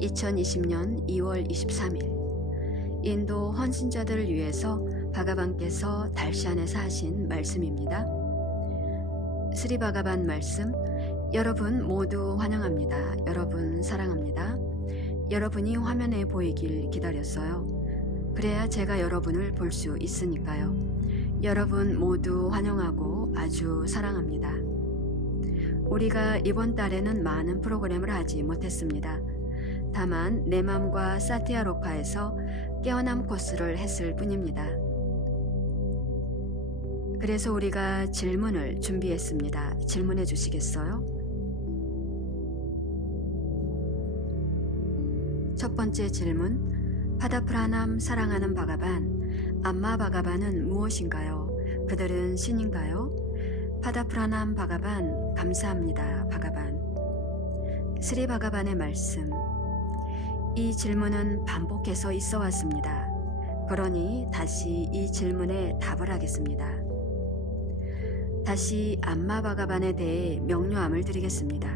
2020년 2월 23일 인도 헌신자들을 위해서 바가반께서 달시안에서 하신 말씀입니다. 스리 바가반 말씀, 여러분 모두 환영합니다. 여러분 사랑합니다. 여러분이 화면에 보이길 기다렸어요. 그래야 제가 여러분을 볼 수 있으니까요. 여러분 모두 환영하고 아주 사랑합니다. 우리가 이번 달에는 많은 프로그램을 하지 못했습니다. 다만 내 맘과 사티아로카에서 깨어남 코스를 했을 뿐입니다. 그래서 우리가 질문을 준비했습니다. 질문해 주시겠어요? 첫 번째 질문, 파다프라남 사랑하는 바가반, 암마 바가반은 무엇인가요? 그들은 신인가요? 파다프라남 바가반, 감사합니다. 바가반. 스리 바가반의 말씀, 이 질문은 반복해서 있어 왔습니다. 그러니 다시 이 질문에 답을 하겠습니다. 다시 암마 바가반에 대해 명료함을 드리겠습니다.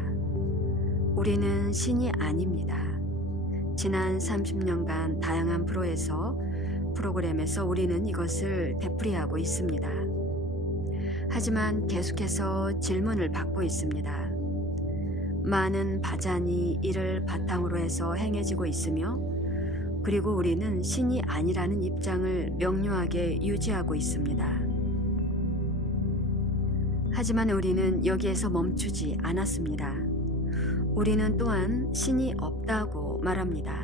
우리는 신이 아닙니다. 지난 30년간 다양한 프로그램에서 우리는 이것을 되풀이하고 있습니다. 하지만 계속해서 질문을 받고 있습니다. 많은 바잔이 이를 바탕으로 해서 행해지고 있으며, 그리고 우리는 신이 아니라는 입장을 명료하게 유지하고 있습니다. 하지만 우리는 여기에서 멈추지 않았습니다. 우리는 또한 신이 없다고 말합니다.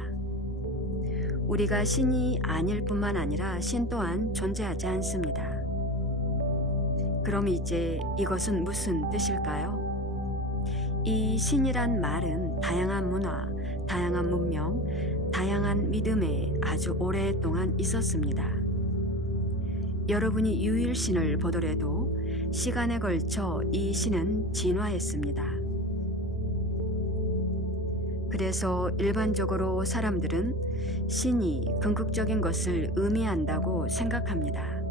우리가 신이 아닐 뿐만 아니라 신 또한 존재하지 않습니다. 그럼 이제 이것은 무슨 뜻일까요? 이 신이란 말은 다양한 문화, 다양한 문명, 다양한 믿음에 아주 오랫동안 있었습니다. 여러분이 유일신을 보더라도 시간에 걸쳐 이 신은 진화했습니다. 그래서 일반적으로 사람들은 신이 궁극적인 것을 의미한다고 생각합니다.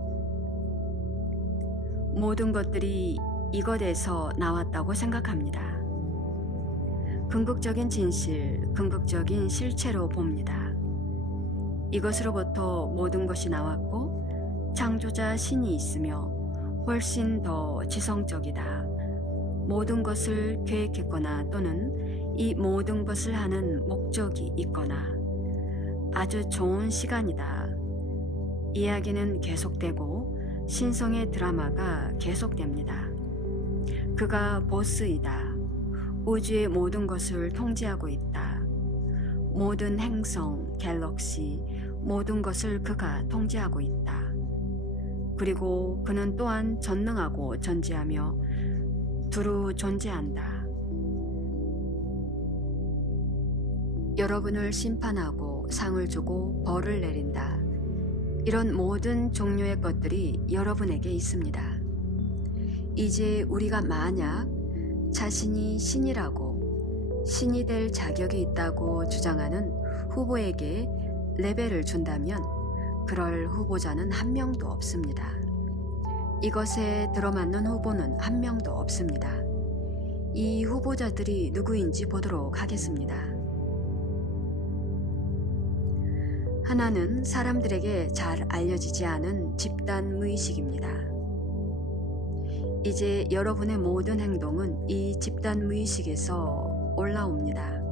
모든 것들이 이것에서 나왔다고 생각합니다. 궁극적인 진실, 궁극적인 실체로 봅니다. 이것으로부터 모든 것이 나왔고 창조자 신이 있으며 훨씬 더 지성적이다. 모든 것을 계획했거나 또는 이 모든 것을 하는 목적이 있거나 아주 좋은 시간이다. 이야기는 계속되고 신성의 드라마가 계속됩니다. 그가 보스이다. 우주의 모든 것을 통제하고 있다. 모든 행성, 갤럭시, 모든 것을 그가 통제하고 있다. 그리고 그는 또한 전능하고 전지하며 두루 존재한다. 여러분을 심판하고 상을 주고 벌을 내린다. 이런 모든 종류의 것들이 여러분에게 있습니다. 이제 우리가 만약 자신이 신이라고, 신이 될 자격이 있다고 주장하는 후보에게 레벨을 준다면 그럴 후보자는 한 명도 없습니다. 이것에 들어맞는 후보는 한 명도 없습니다. 이 후보자들이 누구인지 보도록 하겠습니다. 하나는 사람들에게 잘 알려지지 않은 집단 무의식입니다. 이제 여러분의 모든 행동은 이 집단 무의식에서 올라옵니다.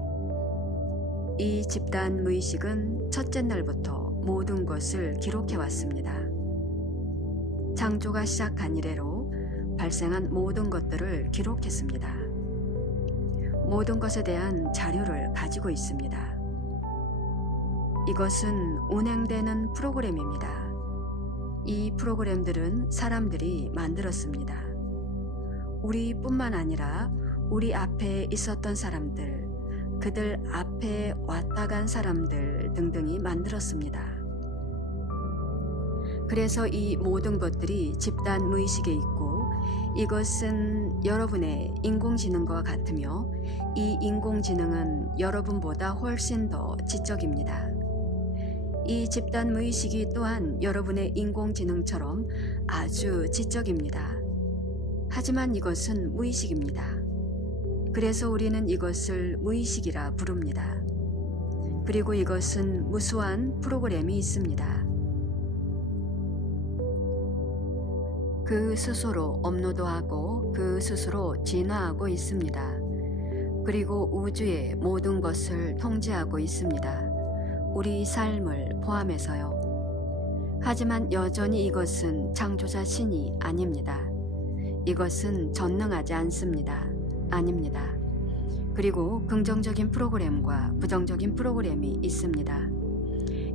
이 집단 무의식은 첫째 날부터 모든 것을 기록해 왔습니다. 창조가 시작한 이래로 발생한 모든 것들을 기록했습니다. 모든 것에 대한 자료를 가지고 있습니다. 이것은 운행되는 프로그램입니다. 이 프로그램들은 사람들이 만들었습니다. 우리뿐만 아니라 우리 앞에 있었던 사람들, 그들 앞에 왔다 간 사람들 등등이 만들었습니다. 그래서 이 모든 것들이 집단 무의식에 있고, 이것은 여러분의 인공지능과 같으며 이 인공지능은 여러분보다 훨씬 더 지적입니다. 이 집단 무의식이 또한 여러분의 인공지능처럼 아주 지적입니다. 하지만 이것은 무의식입니다. 그래서 우리는 이것을 무의식이라 부릅니다. 그리고 이것은 무수한 프로그램이 있습니다. 그 스스로 업로드하고 그 스스로 진화하고 있습니다. 그리고 우주의 모든 것을 통제하고 있습니다. 우리 삶을 포함해서요. 하지만 여전히 이것은 창조자 신이 아닙니다. 이것은 전능하지 않습니다. 아닙니다. 그리고 긍정적인 프로그램과 부정적인 프로그램이 있습니다.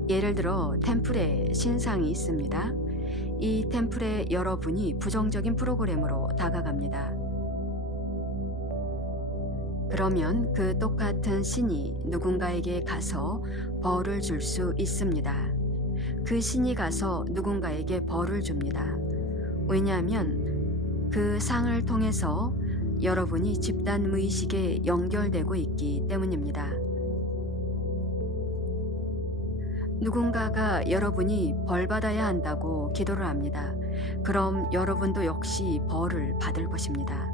예를 들어 템플에 신상이 있습니다. 이 템플에 여러분이 부정적인 프로그램으로 다가갑니다. 그러면 그 똑같은 신이 누군가에게 가서 벌을 줄 수 있습니다. 그 신이 가서 누군가에게 벌을 줍니다. 왜냐하면 그 상을 통해서 여러분이 집단 무의식에 연결되고 있기 때문입니다. 누군가가 여러분이 벌 받아야 한다고 기도를 합니다. 그럼 여러분도 역시 벌을 받을 것입니다.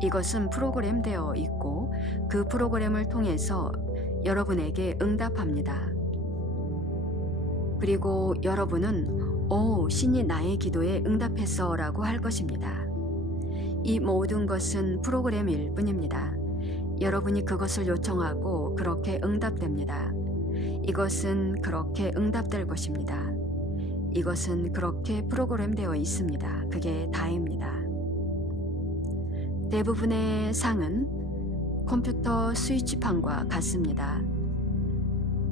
이것은 프로그램되어 있고 그 프로그램을 통해서 여러분에게 응답합니다. 그리고 여러분은 오, 신이 나의 기도에 응답했어 라고 할 것입니다. 이 모든 것은 프로그램일 뿐입니다. 여러분이 그것을 요청하고 그렇게 응답됩니다. 이것은 그렇게 응답될 것입니다. 이것은 그렇게 프로그램되어 있습니다. 그게 다입니다. 대부분의 상은 컴퓨터 스위치판과 같습니다.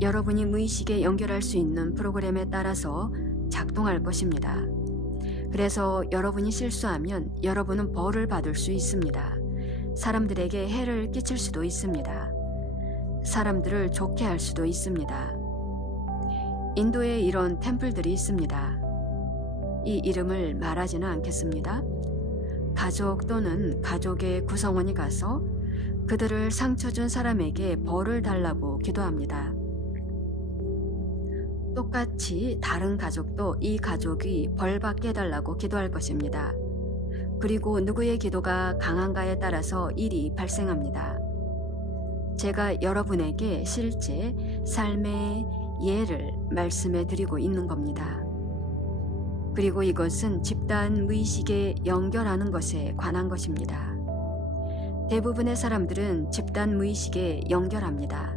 여러분이 무의식에 연결할 수 있는 프로그램에 따라서 작동할 것입니다. 그래서 여러분이 실수하면 여러분은 벌을 받을 수 있습니다. 사람들에게 해를 끼칠 수도 있습니다. 사람들을 좋게 할 수도 있습니다. 인도에 이런 템플들이 있습니다. 이 이름을 말하지는 않겠습니다. 가족 또는 가족의 구성원이 가서 그들을 상처 준 사람에게 벌을 달라고 기도합니다. 똑같이 다른 가족도 이 가족이 벌 받게 해달라고 기도할 것입니다. 그리고 누구의 기도가 강한가에 따라서 일이 발생합니다. 제가 여러분에게 실제 삶의 예를 말씀해 드리고 있는 겁니다. 그리고 이것은 집단 무의식에 연결하는 것에 관한 것입니다. 대부분의 사람들은 집단 무의식에 연결합니다.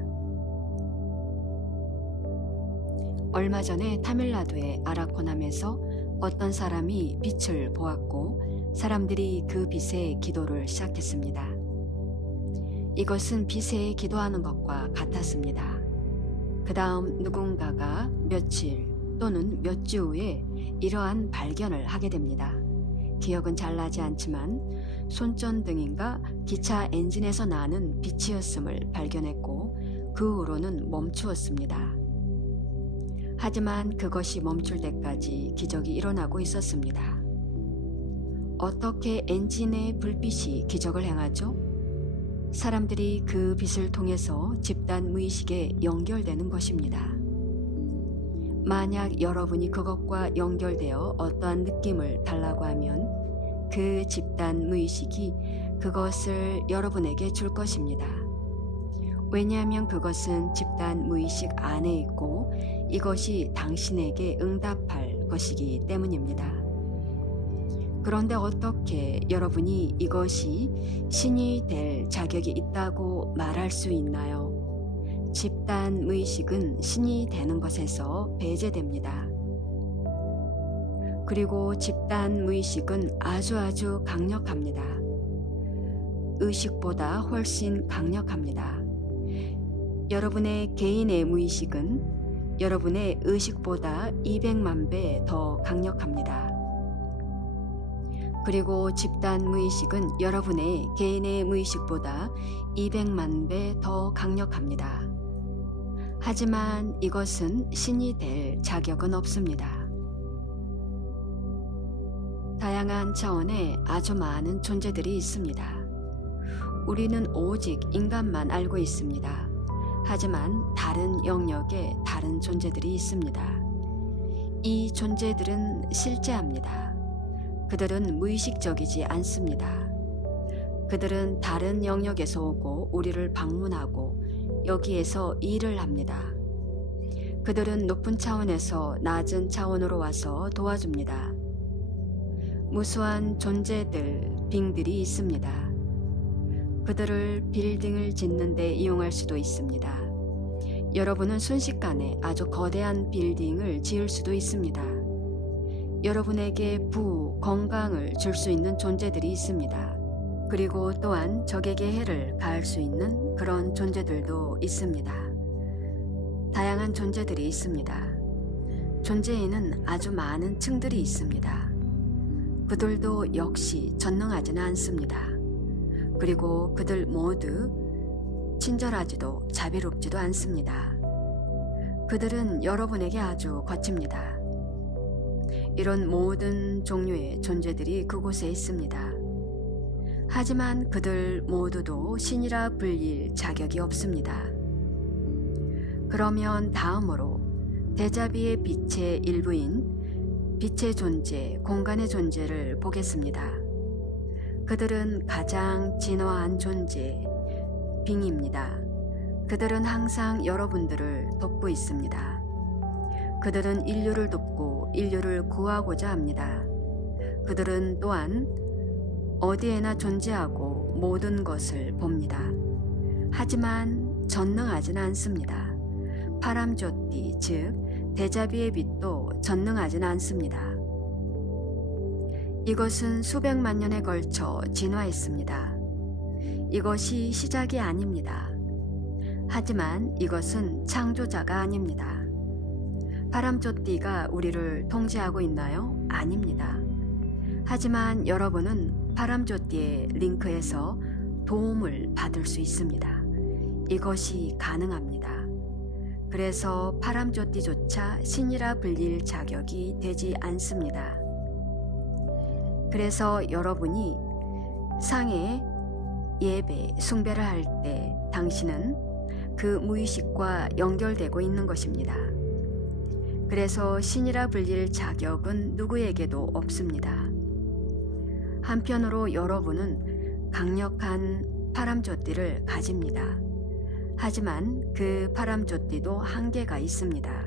얼마 전에 타밀나두의 아라코남에서 어떤 사람이 빛을 보았고 사람들이 그 빛에 기도를 시작했습니다. 이것은 빛에 기도하는 것과 같았습니다. 그 다음 누군가가 며칠 또는 몇 주 후에 이러한 발견을 하게 됩니다. 기억은 잘 나지 않지만 손전등인가 기차 엔진에서 나는 빛이었음을 발견했고 그 후로는 멈추었습니다. 하지만 그것이 멈출 때까지 기적이 일어나고 있었습니다. 어떻게 엔진의 불빛이 기적을 행하죠? 사람들이 그 빛을 통해서 집단 무의식에 연결되는 것입니다. 만약 여러분이 그것과 연결되어 어떠한 느낌을 달라고 하면 그 집단 무의식이 그것을 여러분에게 줄 것입니다. 왜냐하면 그것은 집단 무의식 안에 있고 이것이 당신에게 응답할 것이기 때문입니다. 그런데 어떻게 여러분이 이것이 신이 될 자격이 있다고 말할 수 있나요? 집단 무의식은 신이 되는 것에서 배제됩니다. 그리고 집단 무의식은 아주 강력합니다. 의식보다 훨씬 강력합니다. 여러분의 개인의 무의식은 여러분의 의식보다 200만 배 더 강력합니다. 그리고 집단 무의식은 여러분의 개인의 무의식보다 200만 배 더 강력합니다. 하지만 이것은 신이 될 자격은 없습니다. 다양한 차원의 아주 많은 존재들이 있습니다. 우리는 오직 인간만 알고 있습니다. 하지만 다른 영역에 다른 존재들이 있습니다. 이 존재들은 실제합니다. 그들은 무의식적이지 않습니다. 그들은 다른 영역에서 오고 우리를 방문하고 여기에서 일을 합니다. 그들은 높은 차원에서 낮은 차원으로 와서 도와줍니다. 무수한 존재들, 빙들이 있습니다. 그들을 빌딩을 짓는 데 이용할 수도 있습니다. 여러분은 순식간에 아주 거대한 빌딩을 지을 수도 있습니다. 여러분에게 건강을 줄 수 있는 존재들이 있습니다. 그리고 또한 적에게 해를 가할 수 있는 그런 존재들도 있습니다. 다양한 존재들이 있습니다. 존재에는 아주 많은 층들이 있습니다. 그들도 역시 전능하지는 않습니다. 그리고 그들 모두 친절하지도 자비롭지도 않습니다. 그들은 여러분에게 아주 거칩니다. 이런 모든 종류의 존재들이 그곳에 있습니다. 하지만 그들 모두도 신이라 불릴 자격이 없습니다. 그러면 다음으로 대자비의 빛의 일부인 빛의 존재, 공간의 존재를 보겠습니다. 그들은 가장 진화한 존재, 빙입니다. 그들은 항상 여러분들을 돕고 있습니다. 그들은 인류를 돕고 인류를 구하고자 합니다. 그들은 또한 어디에나 존재하고 모든 것을 봅니다. 하지만 전능하지는 않습니다. 파람조띠, 즉 대자비의 빛도 전능하지는 않습니다. 이것은 수백만 년에 걸쳐 진화했습니다. 이것이 시작이 아닙니다. 하지만 이것은 창조자가 아닙니다. 파람조띠가 우리를 통제하고 있나요? 아닙니다. 하지만 여러분은 파람조띠의 링크에서 도움을 받을 수 있습니다. 이것이 가능합니다. 그래서 파람조띠조차 신이라 불릴 자격이 되지 않습니다. 그래서 여러분이 상해 예배, 숭배를 할 때 당신은 그 무의식과 연결되고 있는 것입니다. 그래서 신이라 불릴 자격은 누구에게도 없습니다. 한편으로 여러분은 강력한 파람조띠를 가집니다. 하지만 그 파람조띠도 한계가 있습니다.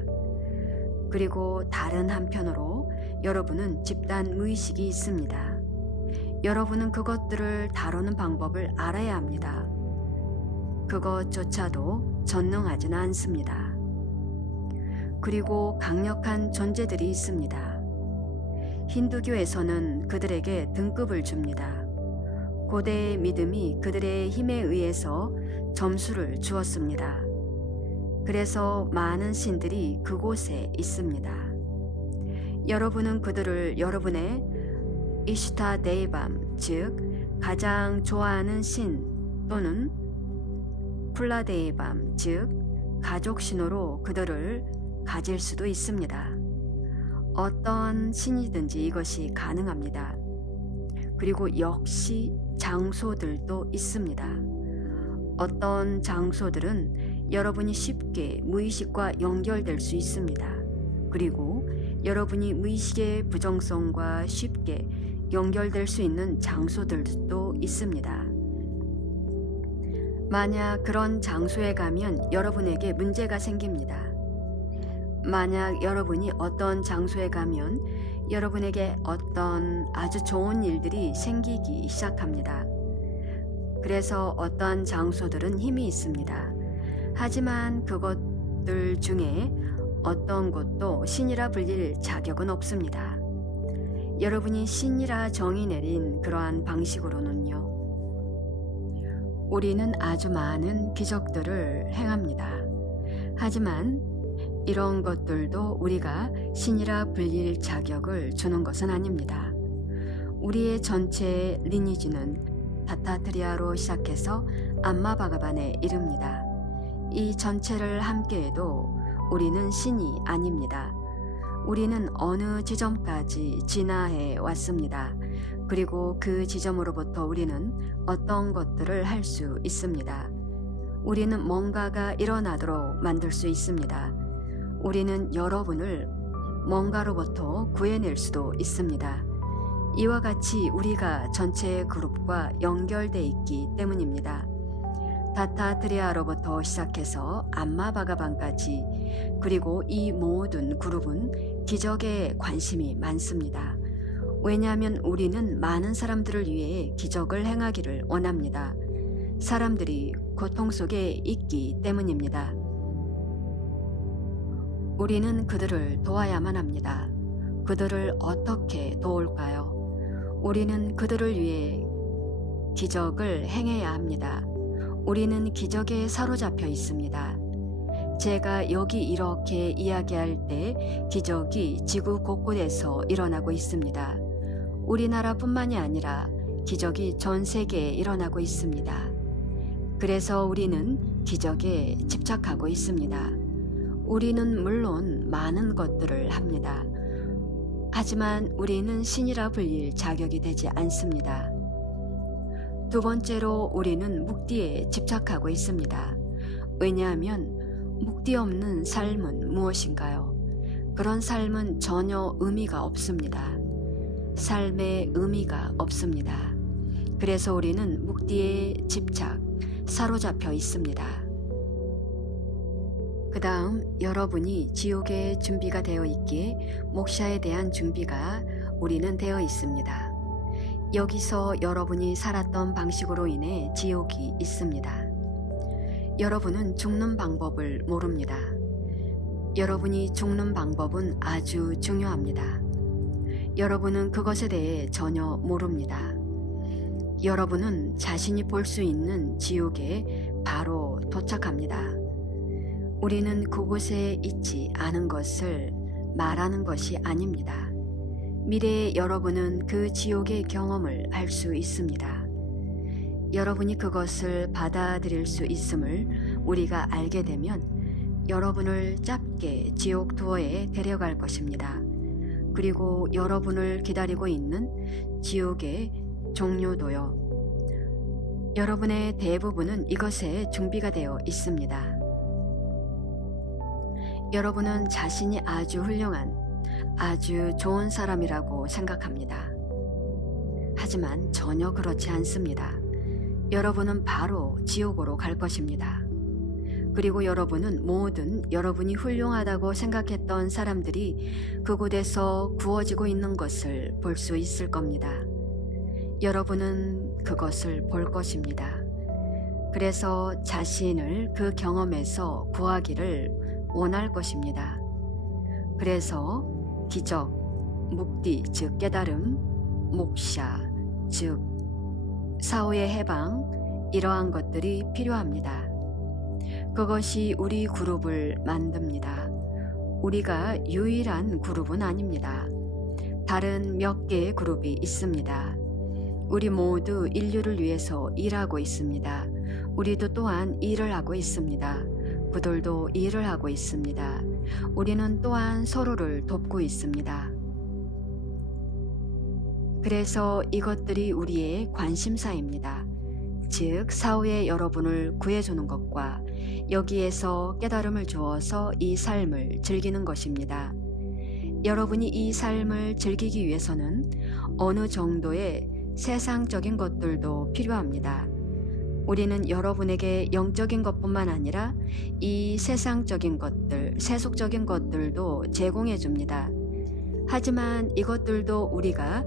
그리고 다른 한편으로 여러분은 집단 무의식이 있습니다. 여러분은 그것들을 다루는 방법을 알아야 합니다. 그것조차도 전능하지는 않습니다. 그리고 강력한 존재들이 있습니다. 힌두교에서는 그들에게 등급을 줍니다. 고대의 믿음이 그들의 힘에 의해서 점수를 주었습니다. 그래서 많은 신들이 그곳에 있습니다. 여러분은 그들을 여러분의 이슈타 데이밤, 즉 가장 좋아하는 신 또는 쿨라데이밤, 즉 가족 신호로 그들을 가질 수도 있습니다. 어떤 신이든지 이것이 가능합니다. 그리고 역시 장소들도 있습니다. 어떤 장소들은 여러분이 쉽게 무의식과 연결될 수 있습니다. 그리고 여러분이 무의식의 부정성과 쉽게 연결될 수 있는 장소들도 있습니다. 만약 그런 장소에 가면 여러분에게 문제가 생깁니다. 만약 여러분이 어떤 장소에 가면 여러분에게 어떤 아주 좋은 일들이 생기기 시작합니다. 그래서 어떠한 장소들은 힘이 있습니다. 하지만 그것들 중에 어떤 곳도 신이라 불릴 자격은 없습니다. 여러분이 신이라 정의 내린 그러한 방식으로는요, 우리는 아주 많은 기적들을 행합니다. 하지만 이런 것들도 우리가 신이라 불릴 자격을 주는 것은 아닙니다. 우리의 전체 리니지는 다타트리아로 시작해서 암마바가반에 이릅니다. 이 전체를 함께해도 우리는 신이 아닙니다. 우리는 어느 지점까지 진화해 왔습니다. 그리고 그 지점으로부터 우리는 어떤 것들을 할 수 있습니다. 우리는 뭔가가 일어나도록 만들 수 있습니다. 우리는 여러분을 뭔가로부터 구해낼 수도 있습니다. 이와 같이 우리가 전체 그룹과 연결돼 있기 때문입니다. 다타트리아로부터 시작해서 암마바가반까지, 그리고 이 모든 그룹은 기적에 관심이 많습니다. 왜냐하면 우리는 많은 사람들을 위해 기적을 행하기를 원합니다. 사람들이 고통 속에 있기 때문입니다. 우리는 그들을 도와야만 합니다. 그들을 어떻게 도울까요? 우리는 그들을 위해 기적을 행해야 합니다. 우리는 기적에 사로잡혀 있습니다. 제가 여기 이렇게 이야기할 때 기적이 지구 곳곳에서 일어나고 있습니다. 우리나라뿐만이 아니라 기적이 전 세계에 일어나고 있습니다. 그래서 우리는 기적에 집착하고 있습니다. 우리는 물론 많은 것들을 합니다. 하지만 우리는 신이라 불릴 자격이 되지 않습니다. 두 번째로 우리는 묵디에 집착하고 있습니다. 왜냐하면 묵디 없는 삶은 무엇인가요? 그런 삶은 전혀 의미가 없습니다. 삶에 의미가 없습니다. 그래서 우리는 묵디에 집착, 사로잡혀 있습니다. 그 다음 여러분이 지옥에 준비가 되어 있기에 목샤에 대한 준비가 우리는 되어 있습니다. 여기서 여러분이 살았던 방식으로 인해 지옥이 있습니다. 여러분은 죽는 방법을 모릅니다. 여러분이 죽는 방법은 아주 중요합니다. 여러분은 그것에 대해 전혀 모릅니다. 여러분은 자신이 볼 수 있는 지옥에 바로 도착합니다. 우리는 그곳에 있지 않은 것을 말하는 것이 아닙니다. 미래의 여러분은 그 지옥의 경험을 할 수 있습니다. 여러분이 그것을 받아들일 수 있음을 우리가 알게 되면 여러분을 짧게 지옥 투어에 데려갈 것입니다. 그리고 여러분을 기다리고 있는 지옥의 종류도요. 여러분의 대부분은 이것에 준비가 되어 있습니다. 여러분은 자신이 아주 훌륭한, 아주 좋은 사람이라고 생각합니다. 하지만 전혀 그렇지 않습니다. 여러분은 바로 지옥으로 갈 것입니다. 그리고 여러분은 모든 여러분이 훌륭하다고 생각했던 사람들이 그곳에서 구워지고 있는 것을 볼 수 있을 겁니다. 여러분은 그것을 볼 것입니다. 그래서 자신을 그 경험에서 구하기를 원할 것입니다. 그래서 기적, 묵디 즉 깨달음, 목샤 즉 사후의 해방, 이러한 것들이 필요합니다. 그것이 우리 그룹을 만듭니다. 우리가 유일한 그룹은 아닙니다. 다른 몇 개의 그룹이 있습니다. 우리 모두 인류를 위해서 일하고 있습니다. 우리도 또한 일을 하고 있습니다. 그들도 일을 하고 있습니다. 우리는 또한 서로를 돕고 있습니다. 그래서 이것들이 우리의 관심사입니다. 즉 사후에 여러분을 구해주는 것과 여기에서 깨달음을 주어서 이 삶을 즐기는 것입니다. 여러분이 이 삶을 즐기기 위해서는 어느 정도의 세상적인 것들도 필요합니다. 우리는 여러분에게 영적인 것뿐만 아니라 이 세상적인 것들, 세속적인 것들도 제공해 줍니다. 하지만 이것들도 우리가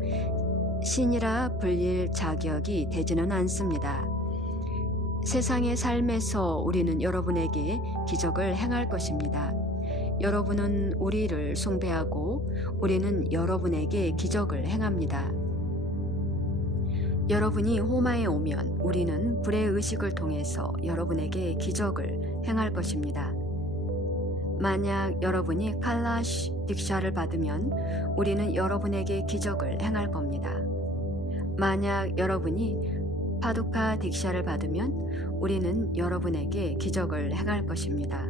신이라 불릴 자격이 되지는 않습니다. 세상의 삶에서 우리는 여러분에게 기적을 행할 것입니다. 여러분은 우리를 숭배하고 우리는 여러분에게 기적을 행합니다. 여러분이 호마에 오면 우리는 불의 의식을 통해서 여러분에게 기적을 행할 것입니다. 만약 여러분이 칼라시 딕샤를 받으면 우리는 여러분에게 기적을 행할 겁니다. 만약 여러분이 파두카 딕샤를 받으면 우리는 여러분에게 기적을 행할 것입니다.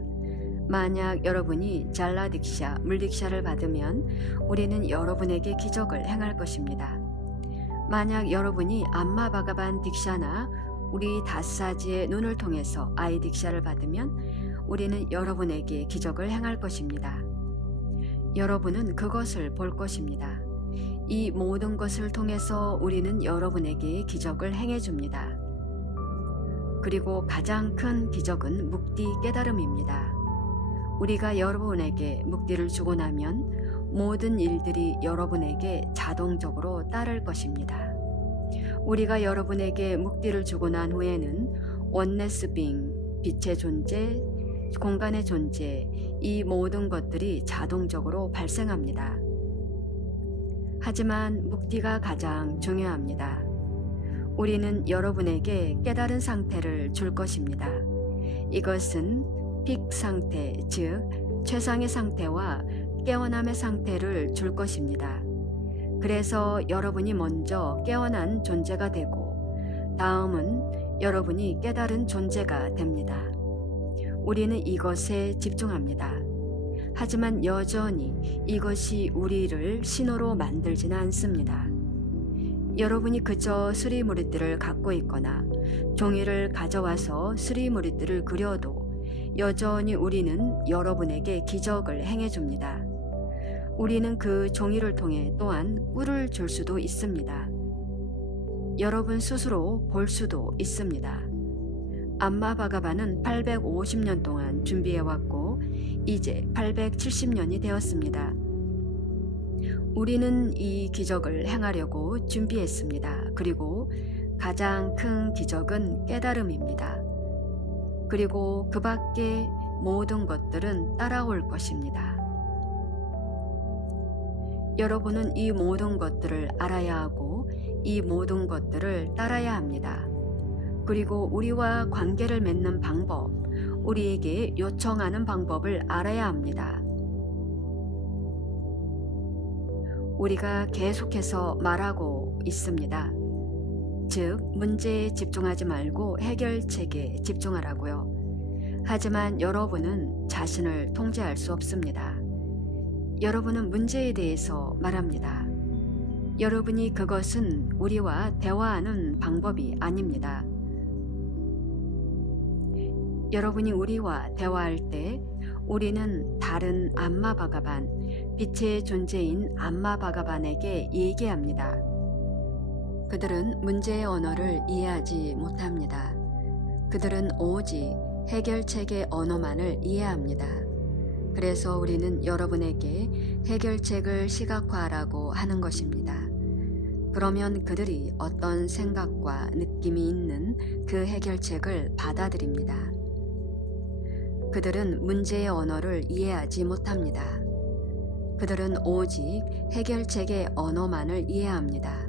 만약 여러분이 잘라 딕샤, 물 딕샤를 받으면 우리는 여러분에게 기적을 행할 것입니다. 만약 여러분이 암마 바가반 딕샤나 우리 다사지의 눈을 통해서 아이 딕샤를 받으면 우리는 여러분에게 기적을 행할 것입니다. 여러분은 그것을 볼 것입니다. 이 모든 것을 통해서 우리는 여러분에게 기적을 행해 줍니다. 그리고 가장 큰 기적은 묵디 깨달음입니다. 우리가 여러분에게 묵디를 주고 나면 모든 일들이 여러분에게 자동적으로 따를 것입니다. 우리가 여러분에게 묵디를 주고 난 후에는 원네스 빙, 빛의 존재, 공간의 존재, 이 모든 것들이 자동적으로 발생합니다. 하지만 묵디가 가장 중요합니다. 우리는 여러분에게 깨달은 상태를 줄 것입니다. 이것은 픽 상태, 즉 최상의 상태와 깨어남의 상태를 줄 것입니다. 그래서 여러분이 먼저 깨어난 존재가 되고 다음은 여러분이 깨달은 존재가 됩니다. 우리는 이것에 집중합니다. 하지만 여전히 이것이 우리를 신호로 만들지는 않습니다. 여러분이 그저 스리무리띠를 갖고 있거나 종이를 가져와서 스리무리띠를 그려도 여전히 우리는 여러분에게 기적을 행해줍니다. 우리는 그 종이를 통해 또한 꿀을 줄 수도 있습니다. 여러분 스스로 볼 수도 있습니다. 암마바가바는 850년 동안 준비해왔고 이제 870년이 되었습니다. 우리는 이 기적을 행하려고 준비했습니다. 그리고 가장 큰 기적은 깨달음입니다. 그리고 그 밖의 모든 것들은 따라올 것입니다. 여러분은 이 모든 것들을 알아야 하고 이 모든 것들을 따라야 합니다. 그리고 우리와 관계를 맺는 방법, 우리에게 요청하는 방법을 알아야 합니다. 우리가 계속해서 말하고 있습니다. 즉, 문제에 집중하지 말고 해결책에 집중하라고요. 하지만 여러분은 자신을 통제할 수 없습니다. 여러분은 문제에 대해서 말합니다. 여러분이 그것은 우리와 대화하는 방법이 아닙니다. 여러분이 우리와 대화할 때 우리는 다른 암마바가반, 빛의 존재인 암마바가반에게 얘기합니다. 그들은 문제의 언어를 이해하지 못합니다. 그들은 오직 해결책의 언어만을 이해합니다. 그래서 우리는 여러분에게 해결책을 시각화하라고 하는 것입니다. 그러면 그들이 어떤 생각과 느낌이 있는 그 해결책을 받아들입니다. 그들은 문제의 언어를 이해하지 못합니다. 그들은 오직 해결책의 언어만을 이해합니다.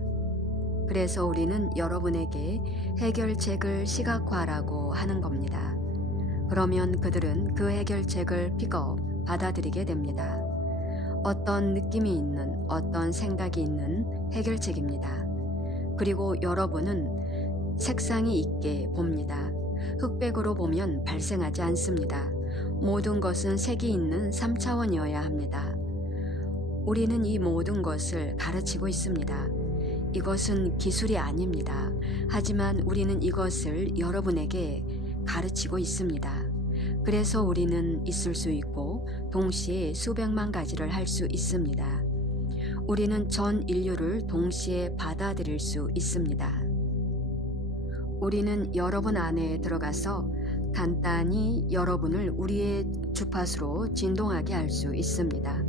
그래서 우리는 여러분에게 해결책을 시각화하라고 하는 겁니다. 그러면 그들은 그 해결책을 픽업, 받아들이게 됩니다. 어떤 느낌이 있는, 어떤 생각이 있는 해결책입니다. 그리고 여러분은 색상이 있게 봅니다. 흑백으로 보면 발생하지 않습니다. 모든 것은 색이 있는 3차원이어야 합니다. 우리는 이 모든 것을 가르치고 있습니다. 이것은 기술이 아닙니다. 하지만 우리는 이것을 여러분에게 가르치고 있습니다. 그래서 우리는 있을 수 있고 동시에 수백만 가지를 할 수 있습니다. 우리는 전 인류를 동시에 받아들일 수 있습니다. 우리는 여러분 안에 들어가서 간단히 여러분을 우리의 주파수로 진동하게 할 수 있습니다.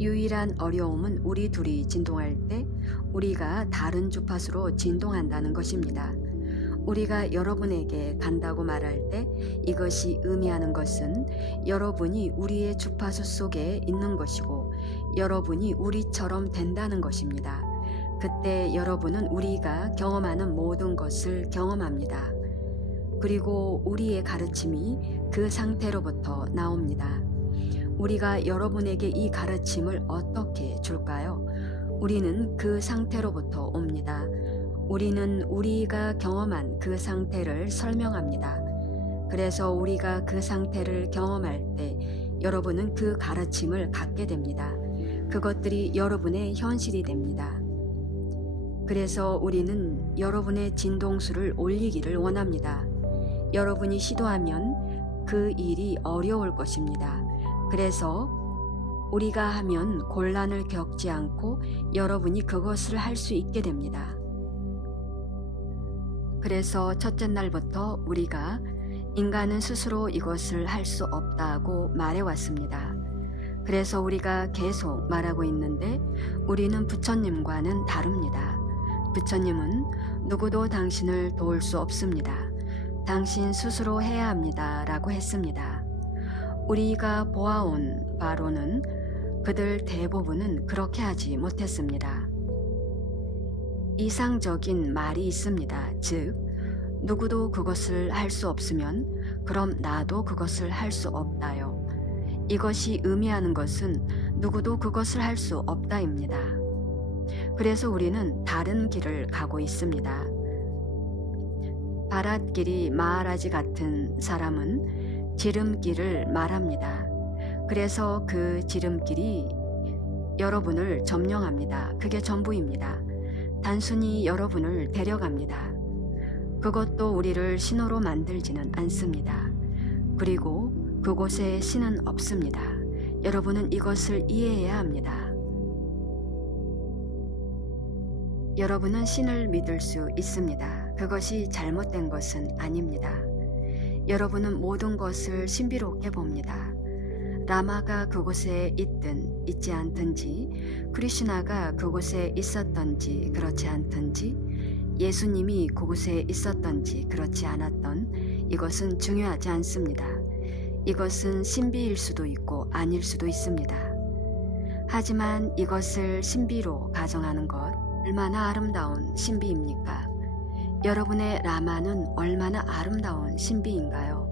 유일한 어려움은 우리 둘이 진동할 때 우리가 다른 주파수로 진동한다는 것입니다. 우리가 여러분에게 간다고 말할 때 이것이 의미하는 것은 여러분이 우리의 주파수 속에 있는 것이고 여러분이 우리처럼 된다는 것입니다. 그때 여러분은 우리가 경험하는 모든 것을 경험합니다. 그리고 우리의 가르침이 그 상태로부터 나옵니다. 우리가 여러분에게 이 가르침을 어떻게 줄까요? 우리는 그 상태로부터 옵니다. 우리는 우리가 경험한 그 상태를 설명합니다. 그래서 우리가 그 상태를 경험할 때 여러분은 그 가르침을 갖게 됩니다. 그것들이 여러분의 현실이 됩니다. 그래서 우리는 여러분의 진동수를 올리기를 원합니다. 여러분이 시도하면 그 일이 어려울 것입니다. 그래서 우리가 하면 곤란을 겪지 않고 여러분이 그것을 할 수 있게 됩니다. 그래서 첫째 날부터 우리가 인간은 스스로 이것을 할 수 없다고 말해왔습니다. 그래서 우리가 계속 말하고 있는데 우리는 부처님과는 다릅니다. 부처님은 누구도 당신을 도울 수 없습니다. 당신 스스로 해야 합니다. 라고 했습니다. 우리가 보아온 바로는 그들 대부분은 그렇게 하지 못했습니다. 이상적인 말이 있습니다. 즉, 누구도 그것을 할 수 없으면 그럼 나도 그것을 할 수 없다요. 이것이 의미하는 것은 누구도 그것을 할 수 없다입니다. 그래서 우리는 다른 길을 가고 있습니다. 바랏길이 마하라지 같은 사람은 지름길을 말합니다. 그래서 그 지름길이 여러분을 점령합니다. 그게 전부입니다. 단순히 여러분을 데려갑니다. 그것도 우리를 신호로 만들지는 않습니다. 그리고 그곳에 신은 없습니다. 여러분은 이것을 이해해야 합니다. 여러분은 신을 믿을 수 있습니다. 그것이 잘못된 것은 아닙니다. 여러분은 모든 것을 신비롭게 봅니다. 라마가 그곳에 있든 있지 않든지, 크리슈나가 그곳에 있었던지 그렇지 않든지, 예수님이 그곳에 있었던지 그렇지 않았던 이것은 중요하지 않습니다. 이것은 신비일 수도 있고 아닐 수도 있습니다. 하지만 이것을 신비로 가정하는 것 얼마나 아름다운 신비입니까? 여러분의 라마는 얼마나 아름다운 신비인가요?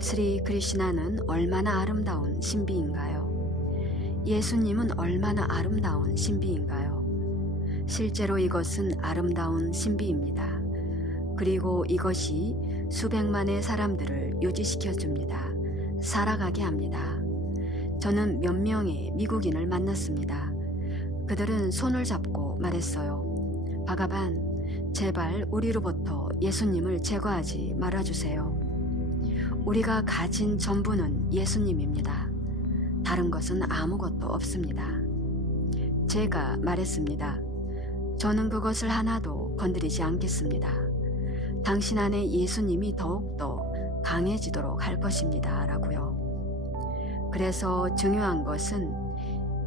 스리 크리슈나는 얼마나 아름다운 신비인가요? 예수님은 얼마나 아름다운 신비인가요? 실제로 이것은 아름다운 신비입니다. 그리고 이것이 수백만의 사람들을 유지시켜 줍니다. 살아가게 합니다. 저는 몇 명의 미국인을 만났습니다. 그들은 손을 잡고 말했어요. 바가반, 제발 우리로부터 예수님을 제거하지 말아주세요. 우리가 가진 전부는 예수님입니다. 다른 것은 아무것도 없습니다. 제가 말했습니다. 저는 그것을 하나도 건드리지 않겠습니다. 당신 안에 예수님이 더욱더 강해지도록 할 것입니다. 라고요. 그래서 중요한 것은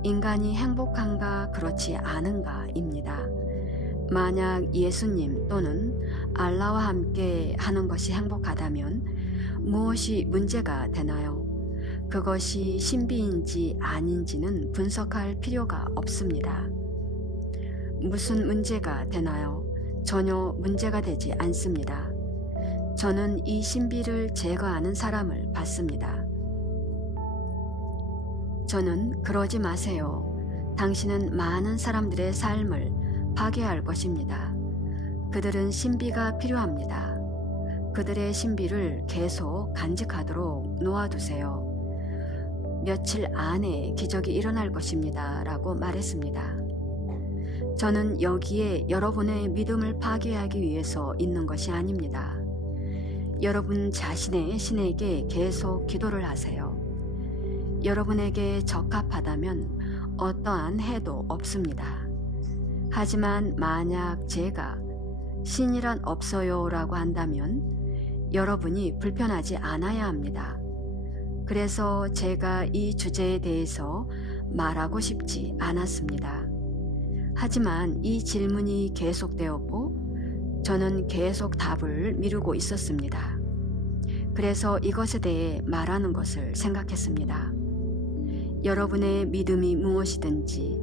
인간이 행복한가 그렇지 않은가입니다. 만약 예수님 또는 알라와 함께 하는 것이 행복하다면 무엇이 문제가 되나요? 그것이 신비인지 아닌지는 분석할 필요가 없습니다. 무슨 문제가 되나요? 전혀 문제가 되지 않습니다. 저는 이 신비를 제거하는 사람을 봤습니다. 저는 그러지 마세요. 당신은 많은 사람들의 삶을 파괴할 것입니다. 그들은 신비가 필요합니다. 그들의 신비를 계속 간직하도록 놓아두세요. 며칠 안에 기적이 일어날 것입니다. 라고 말했습니다. 저는 여기에 여러분의 믿음을 파괴하기 위해서 있는 것이 아닙니다. 여러분 자신의 신에게 계속 기도를 하세요. 여러분에게 적합하다면 어떠한 해도 없습니다. 하지만 만약 제가 신이란 없어요 라고 한다면 여러분이 불편하지 않아야 합니다. 그래서 제가 이 주제에 대해서 말하고 싶지 않았습니다. 하지만 이 질문이 계속되었고 저는 계속 답을 미루고 있었습니다. 그래서 이것에 대해 말하는 것을 생각했습니다. 여러분의 믿음이 무엇이든지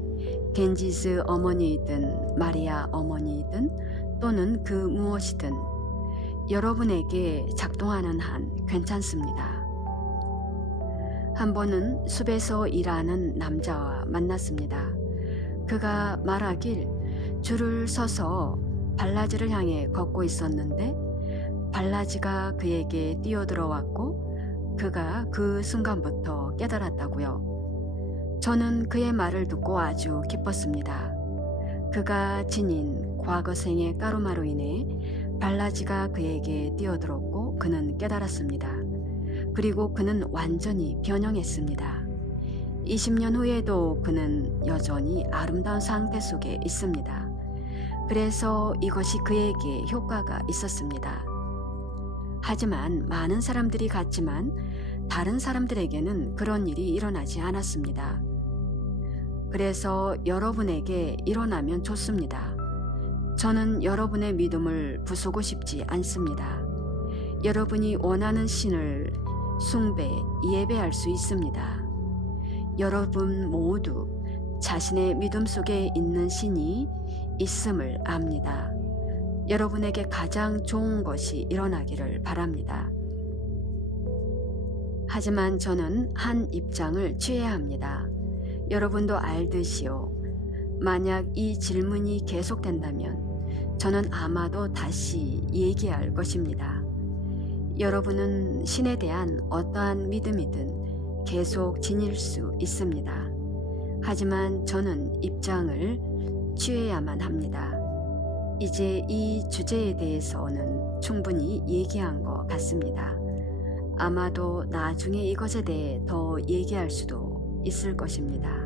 겐지스 어머니이든 마리아 어머니이든 또는 그 무엇이든 여러분에게 작동하는 한 괜찮습니다. 한 번은 숲에서 일하는 남자와 만났습니다. 그가 말하길 줄을 서서 발라지를 향해 걷고 있었는데 발라지가 그에게 뛰어들어왔고 그가 그 순간부터 깨달았다고요. 저는 그의 말을 듣고 아주 기뻤습니다. 그가 지닌 과거생의 까루마로 인해 발라지가 그에게 뛰어들었고 그는 깨달았습니다. 그리고 그는 완전히 변형했습니다. 20년 후에도 그는 여전히 아름다운 상태 속에 있습니다. 그래서 이것이 그에게 효과가 있었습니다. 하지만 많은 사람들이 갔지만 다른 사람들에게는 그런 일이 일어나지 않았습니다. 그래서 여러분에게 일어나면 좋습니다. 저는 여러분의 믿음을 부수고 싶지 않습니다. 여러분이 원하는 신을 숭배, 예배할 수 있습니다. 여러분 모두 자신의 믿음 속에 있는 신이 있음을 압니다. 여러분에게 가장 좋은 것이 일어나기를 바랍니다. 하지만 저는 한 입장을 취해야 합니다. 여러분도 알듯이요. 만약 이 질문이 계속된다면 저는 아마도 다시 얘기할 것입니다. 여러분은 신에 대한 어떠한 믿음이든 계속 지닐 수 있습니다. 하지만 저는 입장을 취해야만 합니다. 이제 이 주제에 대해서는 충분히 얘기한 것 같습니다. 아마도 나중에 이것에 대해 더 얘기할 수도 있을 것입니다.